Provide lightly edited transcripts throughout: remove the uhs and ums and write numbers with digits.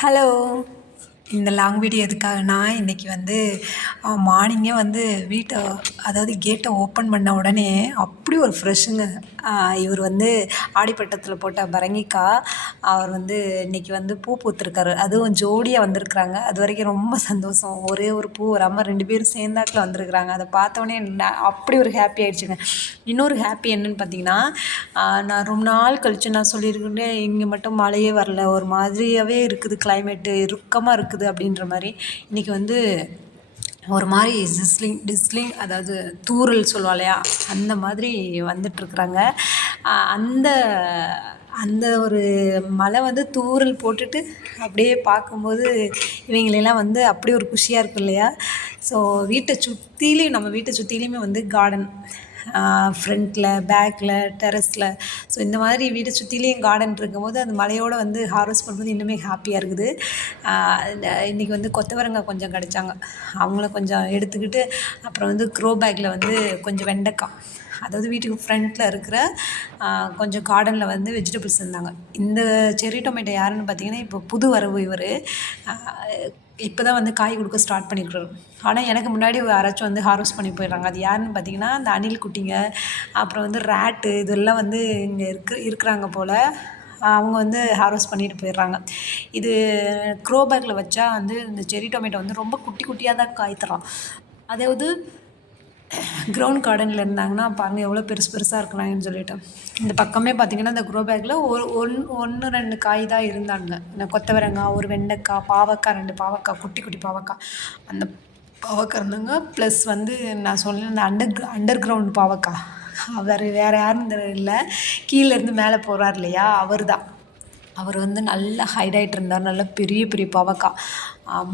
Hello. இந்த long video எதுக்காகனா, இன்றைக்கி வந்து மார்னிங்கே வந்து அதாவது கேட்டை ஓப்பன் பண்ண உடனே அப்படி ஒரு ஃப்ரெஷ்ஷுங்க. இவர் வந்து ஆடிப்பட்டத்தில் போட்ட பரங்கிக்காய். அவர் வந்து இன்றைக்கி வந்து பூ பூத்திருக்காரு. அதுவும் ஜோடியாக வந்திருக்குறாங்க. அது வரைக்கும் ரொம்ப சந்தோஷம். ஒரே ஒரு பூ வராமல் 2 பேரும் சேர்ந்தாக்கில் வந்திருக்குறாங்க. அதை பார்த்தோன்னே அப்படி ஒரு ஹாப்பி ஆகிடுச்சுங்க. இன்னொரு ஹாப்பி என்னென்னு பார்த்தீங்கன்னா, நான் ரொம்ப நாள் கழித்து நான் சொல்லியிருக்கேன், இங்கே மட்டும் மழையே வரல, ஒரு மாதிரியாகவே இருக்குது, கிளைமேட்டு இறுக்கமாக இருக்குது அப்படின்ற மாதிரி. இன்றைக்கி வந்து ஒரு மாதிரி டிஸ்லிங் அதாவது தூறல் சொல்லுவா இல்லையா, அந்த மாதிரி வந்துட்டுருக்குறாங்க. அந்த அந்த ஒரு மழை வந்து தூறல் போட்டுட்டு அப்படியே பார்க்கும்போது இவங்களெல்லாம் வந்து அப்படி ஒரு குஷியாக இருக்கும் இல்லையா. ஸோ நம்ம வீட்டை சுற்றிலையுமே வந்து கார்டன், ஃப்ரண்ட்டில், பேக்கில், டெரஸில், ஸோ இந்த மாதிரி வீட்டை சுற்றிலையும் கார்டன் இருக்கும்போது அந்த மழையோடு வந்து ஹார்வெஸ்ட் பண்ணும்போது இன்னுமே ஹாப்பியாக இருக்குது. இன்றைக்கி வந்து கொத்தவரங்காய் கொஞ்சம் கிடச்சாங்க, அவங்கள கொஞ்சம் எடுத்துக்கிட்டு அப்புறம் வந்து க்ரோ பேக்கில் வந்து கொஞ்சம் வெண்டைக்காய், அதாவது வீட்டுக்கு ஃப்ரண்ட்டில் இருக்கிற கொஞ்சம் கார்டனில் வந்து வெஜிடபிள்ஸ் இருந்தாங்க. இந்த செர்ரி டொமேட்டோ யாருன்னு பார்த்தீங்கன்னா, இப்போ புது வரவு இவர். இப்போ தான் வந்து காய் கொடுக்க ஸ்டார்ட் பண்ணியிருக்காரு. ஆனால் எனக்கு முன்னாடி யாராச்சும் வந்து ஹார்வெஸ்ட் பண்ணி போயிடுறாங்க. அது யாருன்னு பார்த்தீங்கன்னா, அந்த அணில் குட்டிங்க, அப்புறம் வந்து ரேட்டு, இதெல்லாம் வந்து இங்கே இருக்கிறாங்க போல். அவங்க வந்து ஹார்வெஸ்ட் பண்ணிட்டு போயிடுறாங்க. இது க்ரோ பேக்கில் வச்சா வந்து இந்த செர்ரி டொமேட்டோ வந்து ரொம்ப குட்டி குட்டியாக தான் காய் தரும். அதாவது கிரவுண்ட் கார்டனில் இருந்தாங்கன்னா பாருங்கள் எவ்வளோ பெருசு பெருசாக இருக்கிறாங்கன்னு சொல்லிட்டு. இந்த பக்கமே பார்த்திங்கன்னா இந்த க்ரோ பேக்கில் ஒன்று 2 காய் தான் இருந்தாங்க. இந்த கொத்தவரங்காய், ஒரு வெண்டைக்காய், பாவக்காய், 2 பாவக்காய், குட்டி குட்டி பாவக்காய், அந்த பாவக்காய் இருந்தாங்க. ப்ளஸ் வந்து நான் சொன்னேன் இந்த அண்டர் கிரவுண்ட் பாவக்காய், வேறு யாரும் இல்லை, கீழேருந்து மேலே போகிறார் இல்லையா, அவர் வந்து நல்லா ஹைட் ஆகிட்டு இருந்தார். நல்லா பெரிய பெரிய பாவக்காய்,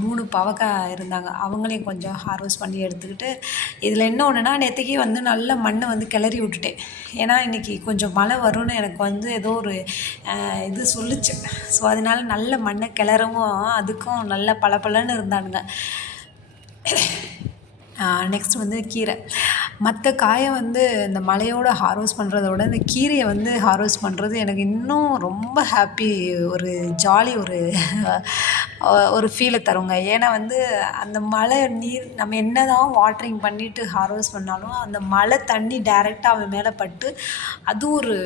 3 பாவக்காய் இருந்தாங்க. அவங்களையும் கொஞ்சம் ஹார்வெஸ்ட் பண்ணி எடுத்துக்கிட்டு, இதில் என்ன ஒன்றுனா, நேற்றுக்கே வந்து நல்ல மண்ணை வந்து கிளறி விட்டுட்டேன். ஏன்னா இன்றைக்கி கொஞ்சம் மழை வரும்னு எனக்கு வந்து ஏதோ ஒரு இது சொல்லிச்சு. ஸோ அதனால நல்ல மண்ணை கிளறவும் அதுக்கும் நல்ல பளபளன்னு இருந்தானுங்க. நெக்ஸ்ட் வந்து கீரை. மற்ற காயை வந்து இந்த மழையோடு ஹார்வெஸ்ட் பண்ணுறத விட இந்த கீரையை வந்து ஹார்வெஸ்ட் பண்ணுறது எனக்கு இன்னும் ரொம்ப ஹாப்பி, ஒரு ஜாலி, ஒரு ஃபீலை தருங்க. ஏன்னா வந்து அந்த மழை நீர் நம்ம என்ன தான் வாட்டரிங் பண்ணிவிட்டு ஹார்வெஸ்ட் பண்ணாலும் அந்த மழை தண்ணி டைரெக்டாக அவன் மேலே பட்டு அது ஒரு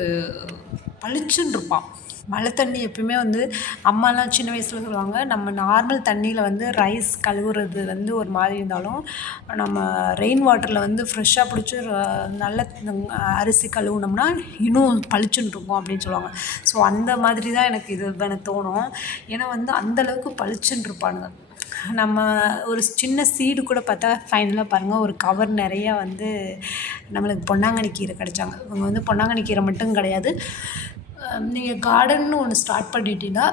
பளிச்சுன்னு இருப்பான். மழை தண்ணி எப்பயுமே வந்து அம்மாலாம் சின்ன வயசில் சொல்லுவாங்க, நம்ம நார்மல் தண்ணியில் வந்து ரைஸ் கழுவுறது வந்து ஒரு மாதிரி இருந்தாலும், நம்ம ரெயின் வாட்டரில் வந்து ஃப்ரெஷ்ஷாக பிடிச்சி நல்ல அரிசி கழுவுனோம்னா இன்னும் பளிச்சுன்னு இருக்கும் அப்படின்னு சொல்லுவாங்க. ஸோ அந்த மாதிரி தான் எனக்கு எனக்கு தோணும். ஏன்னா வந்து அந்தளவுக்கு பளிச்சுன்னு இருப்பானுங்க. நம்ம ஒரு சின்ன சீடு கூட பார்த்தா ஃபைனலாக பாருங்கள் ஒரு கவர் நிறையா வந்து நம்மளுக்கு பொன்னாங்கண்ணி கீரை கிடச்சாங்க. இவங்க வந்து பொன்னாங்கண்ணி கீரை மட்டும் கிடையாது, நீங்கள் கார்டன்னு ஒன்று ஸ்டார்ட் பண்ணிட்டீங்கன்னா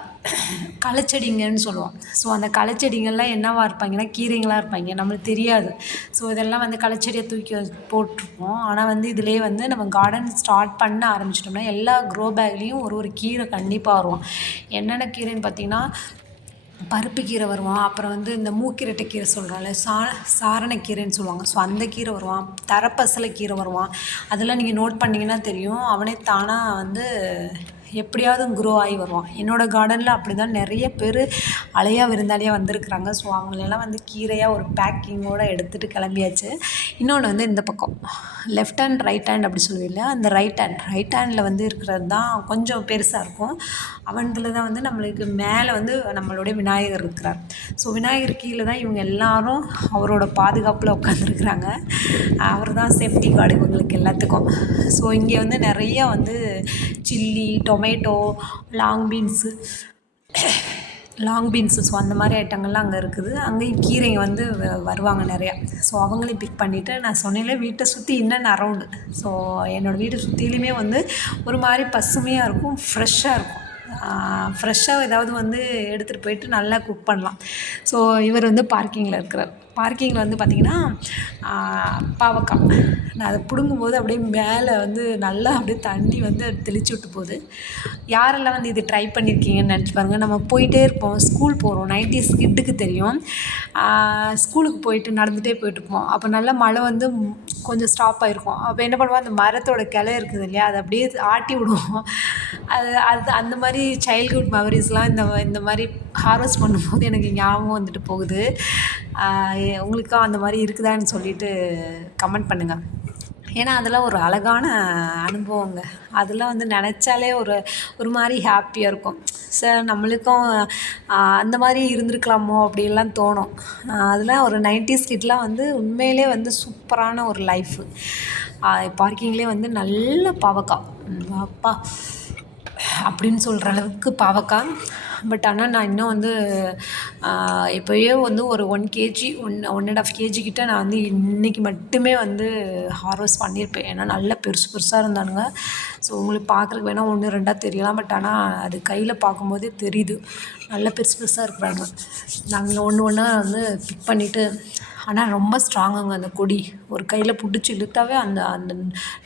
களைச்செடிங்கன்னு சொல்லுவோம். ஸோ அந்த களைச்செடிங்கள்லாம் என்னவாக இருப்பாங்கன்னா கீரைங்களாக இருப்பாங்க, நம்மளுக்கு தெரியாது. ஸோ இதெல்லாம் வந்து களைச்செடியை தூக்கி போட்டிருப்போம். ஆனால் வந்து இதிலே வந்து நம்ம கார்டன் ஸ்டார்ட் பண்ண ஆரம்பிச்சிட்டோம்னா எல்லா க்ரோ பேக்லேயும் ஒரு கீரை கண்டிப்பாக வரும். என்னென்ன கீரைன்னு பார்த்தீங்கன்னா, பருப்பு கீரை வருவான், அப்புறம் வந்து இந்த மூக்கிரட்டை கீரை சொல்கிறோம்ல, சாரணக்கீரைன்னு சொல்லுவாங்க. ஸோ அந்த கீரை வருவான், தரப்பசலை கீரை வருவான். அதெல்லாம் நீங்கள் நோட் பண்ணிங்கன்னா தெரியும், அவனே தானாக வந்து எப்படியாவது க்ரோ ஆகி வருவான். என்னோடய கார்டனில் அப்படி தான் நிறைய பேர் அலையா விருந்தாளியாக வந்திருக்கிறாங்க. ஸோ அவங்களெல்லாம் வந்து கீரையாக ஒரு பேக்கிங்கோடு எடுத்துகிட்டு கிளம்பியாச்சு. இன்னொன்று வந்து இந்த பக்கம் லெஃப்ட் ஹேண்ட் ரைட் ஹேண்ட் அப்படி சொல்லுவில்ல, அந்த ரைட் ஹேண்டில் வந்து இருக்கிறது தான் கொஞ்சம் பெருசாக இருக்கும். அவன்ல தான் வந்து நம்மளுக்கு மேலே வந்து நம்மளுடைய விநாயகர் இருக்கிறார். ஸோ விநாயகர் கீழே தான் இவங்க எல்லாரும் அவரோட பாதுகாப்பில் உட்காந்துருக்குறாங்க. அவர் தான் சேஃப்டி கார்டு இவங்களுக்கு எல்லாத்துக்கும். ஸோ இங்கே வந்து நிறையா வந்து chilli, tomato, long beans, so அந்த மாதிரி ஐட்டங்கள்லாம் அங்கே இருக்குது. அங்கேயும் கீரைங்க வந்து வருவாங்க நிறையா. ஸோ அவங்களையும் பிக் பண்ணிவிட்டு, நான் சொன்னேன்ல வீட்டை சுற்றி இன்னும் அரவுண்டு, ஸோ என்னோடய வீட்டை சுற்றிலையுமே வந்து ஒரு மாதிரி பசுமையாக இருக்கும், ஃப்ரெஷ்ஷாக இருக்கும். ஃப்ரெஷ்ஷாக ஏதாவது வந்து எடுத்துகிட்டு போயிட்டு நல்லா குக் பண்ணலாம். ஸோ இவர் வந்து பார்க்கிங்கில் இருக்கிறார். பார்க்கிங்கில் வந்து பார்த்திங்கன்னா பாவக்காய் நான் அதை பிடுங்கும்போது அப்படியே மேலே வந்து நல்லா அப்படியே தண்ணி வந்து தெளிச்சு விட்டு போகுது. யாரெல்லாம் வந்து இது ட்ரை பண்ணியிருக்கீங்கன்னு நினச்சி பாருங்கள். நம்ம போயிட்டே இருப்போம், ஸ்கூல் போகிறோம், 90s கிட்டுக்கு தெரியும். ஸ்கூலுக்கு போயிட்டு நடந்துகிட்டே போயிட்டுருப்போம். அப்போ நல்லா மழை வந்து கொஞ்சம் ஸ்டாப் ஆகிருக்கும். அப்போ என்ன பண்ணுவோம், அந்த மரத்தோட கிளை இருக்குது இல்லையா, அதை அப்படியே ஆட்டி விடுவோம். அது அந்த மாதிரி சைல்ட்ஹுட் மெமரிஸ்லாம் இந்த மாதிரி ஹார்வெஸ்ட் பண்ணும்போது எனக்கு ஞாபகம் வந்துட்டு போகுது. உங்களுக்கும் அந்த மாதிரி இருக்குதான்னு சொல்லிட்டு கமெண்ட் பண்ணுங்கள். ஏன்னா அதெல்லாம் ஒரு அழகான அனுபவங்க. அதெல்லாம் வந்து நினச்சாலே ஒரு மாதிரி ஹாப்பியாக இருக்கும். சார் நம்மளுக்கும் அந்த மாதிரி இருந்திருக்கலாமோ அப்படின்லாம் தோணும். அதெல்லாம் ஒரு 90s கிட்லாம் வந்து உண்மையிலே வந்து சூப்பரான ஒரு லைஃபு. பார்க்கிங்லேயே வந்து நல்ல பாவக்காய் அப்பா அப்படின்னு சொல்கிற அளவுக்கு பாவக்காய். பட் ஆனால் நான் இன்னும் வந்து இப்போயே வந்து ஒரு 1 கேஜி 1.5 கேஜி கிட்ட நான் வந்து இன்றைக்கி மட்டுமே வந்து ஹார்வெஸ்ட் பண்ணியிருப்பேன். ஏன்னா நல்லா பெருசு பெருசாக இருந்தானுங்க. ஸோ உங்களுக்கு பார்க்குறதுக்கு வேணால் 1 2 தெரியலாம். பட் ஆனால் அது கையில் பார்க்கும்போதே தெரியுது, நல்லா பெருசு பெருசாக இருக்கிறாங்க. நாங்கள் ஒன்று ஒன்றா வந்து பிக் பண்ணிவிட்டு, ஆனால் ரொம்ப ஸ்ட்ராங்குங்க அந்த கொடி. ஒரு கையில் பிடிச்சி இழுத்தாவே அந்த அந்த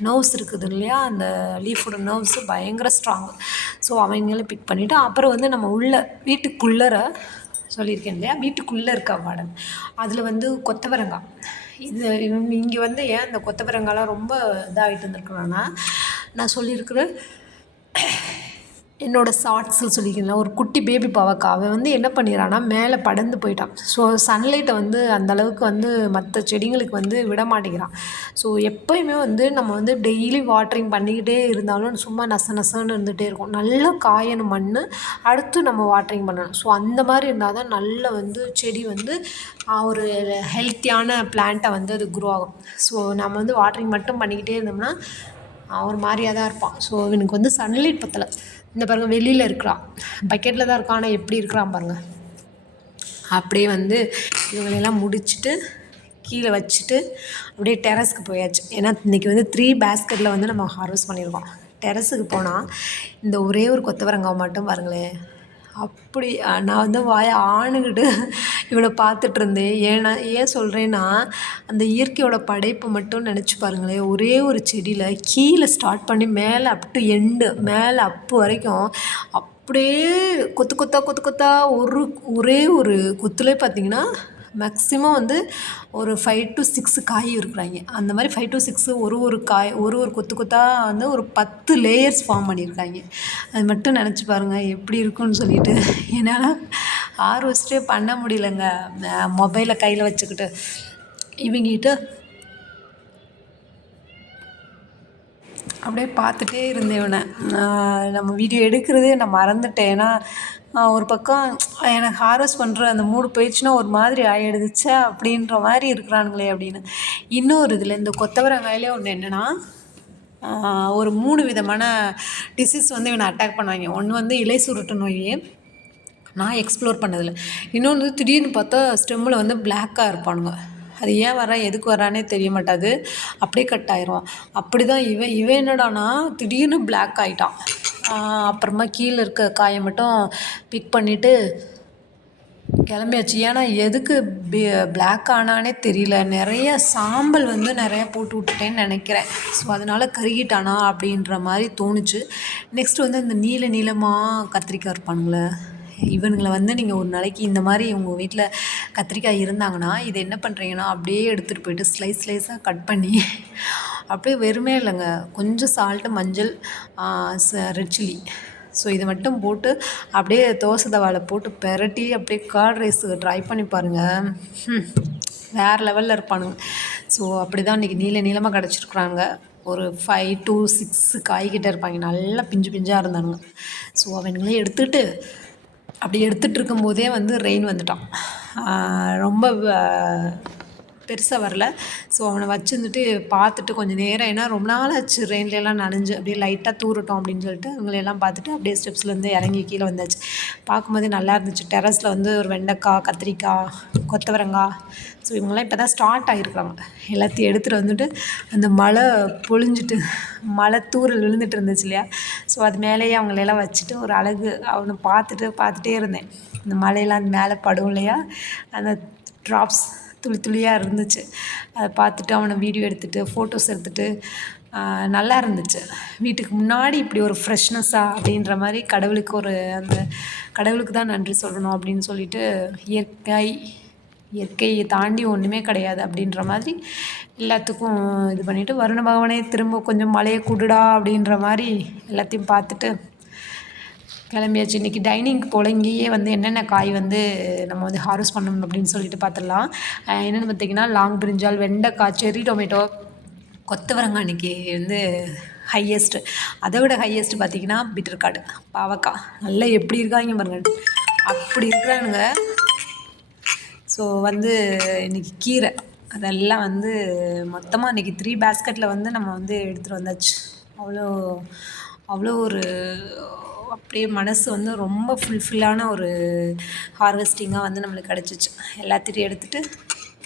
நர்வ்ஸ் இருக்குது இல்லையா, அந்த லீஃபோட நர்வ்ஸு பயங்கர ஸ்ட்ராங்கு. ஸோ அவங்கள பிக் பண்ணிவிட்டு அப்புறம் வந்து நம்ம வீட்டுக்குள்ளே சொல்லியிருக்கேன் இல்லையா, வீட்டுக்குள்ளே இருக்க கார்டன். அதில் வந்து கொத்தவரங்காய். இங்கே வந்து ஏன் இந்த கொத்தவரங்காய்லாம் ரொம்ப இதாகிட்டு இருந்திருக்குறேன்னா, நான் சொல்லியிருக்கிறேன் என்னோடய ஷார்ட்ஸில் சொல்லியிருக்கேன், ஒரு குட்டி பேபி பாவக்காய். அவன் வந்து என்ன பண்ணிடுறான்னா மேலே படர்ந்து போயிட்டான். ஸோ சன்லைட்டை வந்து அந்தளவுக்கு வந்து மற்ற செடிங்களுக்கு வந்து விட மாட்டேங்கிறான். ஸோ எப்போயுமே வந்து நம்ம வந்து டெய்லி வாட்டரிங் பண்ணிக்கிட்டே இருந்தாலும் சும்மா நசன்னு இருந்துகிட்டே இருக்கும். நல்லா காயணும் மண், அடுத்து நம்ம வாட்டரிங் பண்ணணும். ஸோ அந்த மாதிரி இருந்தால் தான் நல்ல வந்து செடி வந்து ஒரு ஹெல்த்தியான பிளான்ட்டை வந்து அது குரோ ஆகும். ஸோ நம்ம வந்து வாட்டரிங் மட்டும் பண்ணிக்கிட்டே இருந்தோம்னா ஒரு மாதிரியாக தான் இருப்பான். ஸோ இவனுக்கு வந்து சன்லைட் பத்தலை. இந்த பாருங்கள் வெளியில் இருக்கிறான், பக்கெட்டில் தான் இருக்கான், ஆனால் எப்படி இருக்கிறான் பாருங்கள். அப்படியே வந்து இவங்களெல்லாம் முடிச்சுட்டு கீழே வச்சுட்டு அப்படியே டெரஸ்க்கு போயாச்சு. ஏன்னா இன்றைக்கி வந்து 3 பேஸ்கெட்டில் வந்து நம்ம ஹார்வெஸ்ட் பண்ணியிருக்கோம். டெரஸுக்கு போனால் இந்த ஒரே ஒரு கொத்தவரங்காய் மட்டும் பாருங்களேன், அப்படி நான் வந்து வாயை ஆணுக்கிட்டு இவனை பார்த்துட்ருந்தேன். ஏன் சொல்கிறேன்னா, அந்த இயற்கையோட படைப்பு மட்டும் நினச்சி பாருங்களேன். ஒரே ஒரு செடியில் கீழே ஸ்டார்ட் பண்ணி மேலே அப் டு எண்டு, மேலே அப்பு வரைக்கும் அப்படியே கொத்து கொத்தா ஒரே ஒரு கொத்துலே பார்த்திங்கன்னா மேக்ஸிமம் வந்து ஒரு 5 to 6 காய் இருக்கிறாங்க. அந்த மாதிரி 5 to 6 ஒரு காய் ஒரு கொத்தாக வந்து ஒரு 10 லேயர்ஸ் ஃபார்ம் பண்ணியிருக்காங்க. அது மட்டும் நினச்சி பாருங்கள் எப்படி இருக்குன்னு சொல்லிட்டு. என்னால் ஹார்வெஸ்ட்டே பண்ண முடியலங்க, மொபைலை கையில் வச்சுக்கிட்டு. இவங்கிட்ட அப்படியே பார்த்துட்டே இருந்தேன் இவனை. நம்ம வீடியோ எடுக்கிறதே நான் மறந்துட்டேன். ஏன்னா ஒரு பக்கம் எனக்கு ஹார்வெஸ்ட் பண்ணுற அந்த மூடு போயிடுச்சுன்னா ஒரு மாதிரி ஆகிடுச்சா அப்படின்ற மாதிரி இருக்கிறானுங்களே அப்படின்னு. இன்னொரு இதில் இந்த கொத்தவரங்காயிலே ஒன்று என்னென்னா, ஒரு 3 விதமான டிசீஸ் வந்து இவனை அட்டாக் பண்ணுவாங்க. ஒன்று வந்து இலை சுருட்டு நோய், நான் எக்ஸ்ப்ளோர் பண்ணதில்லை. இன்னொன்று திடீர்னு பார்த்தா ஸ்டெம்மில் வந்து பிளாக்காக இருப்பானுங்க. அது ஏன் வரான் எதுக்கு வரானே தெரிய மாட்டாது, அப்படியே கட் ஆயிடுவான். அப்படி தான் இவன் என்னடானா திடீர்னு பிளாக் ஆகிட்டான். அப்புறமா கீழே இருக்க காயை மட்டும் பிக் பண்ணிவிட்டு கிளம்பியாச்சு. ஏன்னா எதுக்கு பிளாக் ஆனானே தெரியல. நிறைய சாம்பல் வந்து நிறையா போட்டு விட்டுட்டேன்னு நினைக்கிறேன். ஸோ அதனால் கருகிட்டானா அப்படின்ற மாதிரி தோணுச்சு. நெக்ஸ்ட் வந்து இந்த நீளமாக கத்திரிக்காய் இருப்பானுங்களே, இவனுங்களை வந்து நீங்கள் ஒரு நாளைக்கு இந்த மாதிரி உங்கள் வீட்டில் கத்திரிக்காய் இருந்தாங்கன்னா இதை என்ன பண்ணுறீங்கன்னா அப்படியே எடுத்துகிட்டு போயிட்டு ஸ்லைஸாக கட் பண்ணி அப்படியே வெறுமே இல்லைங்க, கொஞ்சம் சால்ட்டு, மஞ்சள், ரெட் சில்லி, ஸோ இதை மட்டும் போட்டு அப்படியே தோசை தவாவில் போட்டு பெரட்டி அப்படியே கர்ட் ரைஸுக்கு ட்ரை பண்ணி பாருங்கள். வேறு லெவலில் இருப்பானுங்க. ஸோ அப்படி தான் இன்றைக்கி நீளமாக கிடச்சிருக்குறாங்க. ஒரு 5 to 6 காய்கிட்ட இருப்பாங்க, நல்லா பிஞ்சாக இருந்தானுங்க. ஸோ அவனுங்களே அப்படி எடுத்துகிட்டு இருக்கும்போதே வந்து ரெயின் வந்துட்டான். ரொம்ப பெருசாக வரல. ஸோ அவனை வச்சுருந்துட்டு பார்த்துட்டு கொஞ்சம் நேரம், ஏன்னா ரொம்ப நாள் ஆச்சு ரெயின்லலாம் நனைஞ்சு, அப்படியே லைட்டாக தூரட்டும் அப்படின்னு சொல்லிட்டு அவங்களையெல்லாம் பார்த்துட்டு அப்படியே ஸ்டெப்ஸ்லேருந்து இறங்கி கீழே வந்தாச்சு. பார்க்கும்போதே நல்லா இருந்துச்சு. டெரஸில் வந்து ஒரு வெண்டைக்காய், கத்திரிக்காய், கொத்தவரங்காய், ஸோ இவங்கெல்லாம் இப்போ தான் ஸ்டார்ட் ஆகிருக்கிறாங்க. எல்லாத்தையும் எடுத்துகிட்டு வந்துட்டு அந்த மழை பொழிஞ்சிட்டு மழை தூரல் விழுந்துட்டு இருந்துச்சு இல்லையா, ஸோ அது மேலேயே அவங்களெல்லாம் வச்சுட்டு ஒரு அழகு அவனை பார்த்துட்டே இருந்தேன். இந்த மழையெல்லாம் அந்த மேலே படும் இல்லையா, அந்த ட்ராப்ஸ் துளி துளியாக இருந்துச்சு. அதை பார்த்துட்டு அவனை வீடியோ எடுத்துகிட்டு ஃபோட்டோஸ் எடுத்துகிட்டு நல்லா இருந்துச்சு. வீட்டுக்கு முன்னாடி இப்படி ஒரு ஃப்ரெஷ்னஸ்ஸாக அப்படின்ற மாதிரி கடவுளுக்கு ஒரு அந்த கடவுளுக்கு தான் நன்றி சொல்லணும் அப்படின்னு சொல்லிட்டு இயற்கையை தாண்டி ஒன்றுமே கிடையாது அப்படின்ற மாதிரி எல்லாத்துக்கும் இது பண்ணிவிட்டு வருண பகவானே திரும்ப கொஞ்சம் மழையை கொடுடா அப்படின்ற மாதிரி எல்லாத்தையும் பார்த்துட்டு கிளம்பியாச்சு. இன்றைக்கி டைனிங்க்கு போல் இங்கேயே வந்து என்னென்ன காய் வந்து நம்ம வந்து ஹார்வெஸ்ட் பண்ணணும் அப்படின்னு சொல்லிட்டு பார்த்துடலாம். என்னென்னு பார்த்திங்கன்னா லாங் பிரிஞ்சால், வெண்டைக்காய், செர்ரி டொமேட்டோ, கொத்தவரங்காய் இன்றைக்கி வந்து ஹையஸ்ட்டு. அதை விட ஹையஸ்ட்டு பார்த்திங்கன்னா பீட்ரூட், பாவக்காய் நல்லா எப்படி இருக்காங்க பாருங்க, அப்படி இருக்கிறானுங்க. ஸோ வந்து இன்றைக்கி கீரை அதெல்லாம் வந்து மொத்தமாக இன்றைக்கி 3 பேஸ்கெட்டில் வந்து நம்ம வந்து எடுத்துகிட்டு வந்தாச்சு. அவ்வளோ ஒரு அப்படியே மனசு வந்து ரொம்ப ஃபுல்ஃபில்லான ஒரு ஹார்வெஸ்டிங்காக வந்து நம்மளுக்கு கிடச்சிச்சு. எல்லாத்தையும் எடுத்துகிட்டு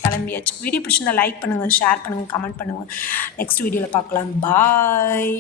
கிளம்பியாச்சு. வீடியோ பிடிச்சிருந்தா லைக் பண்ணுங்கள், ஷேர் பண்ணுங்கள், கமெண்ட் பண்ணுங்கள். நெக்ஸ்ட் வீடியோவில் பார்க்கலாம். பாய்.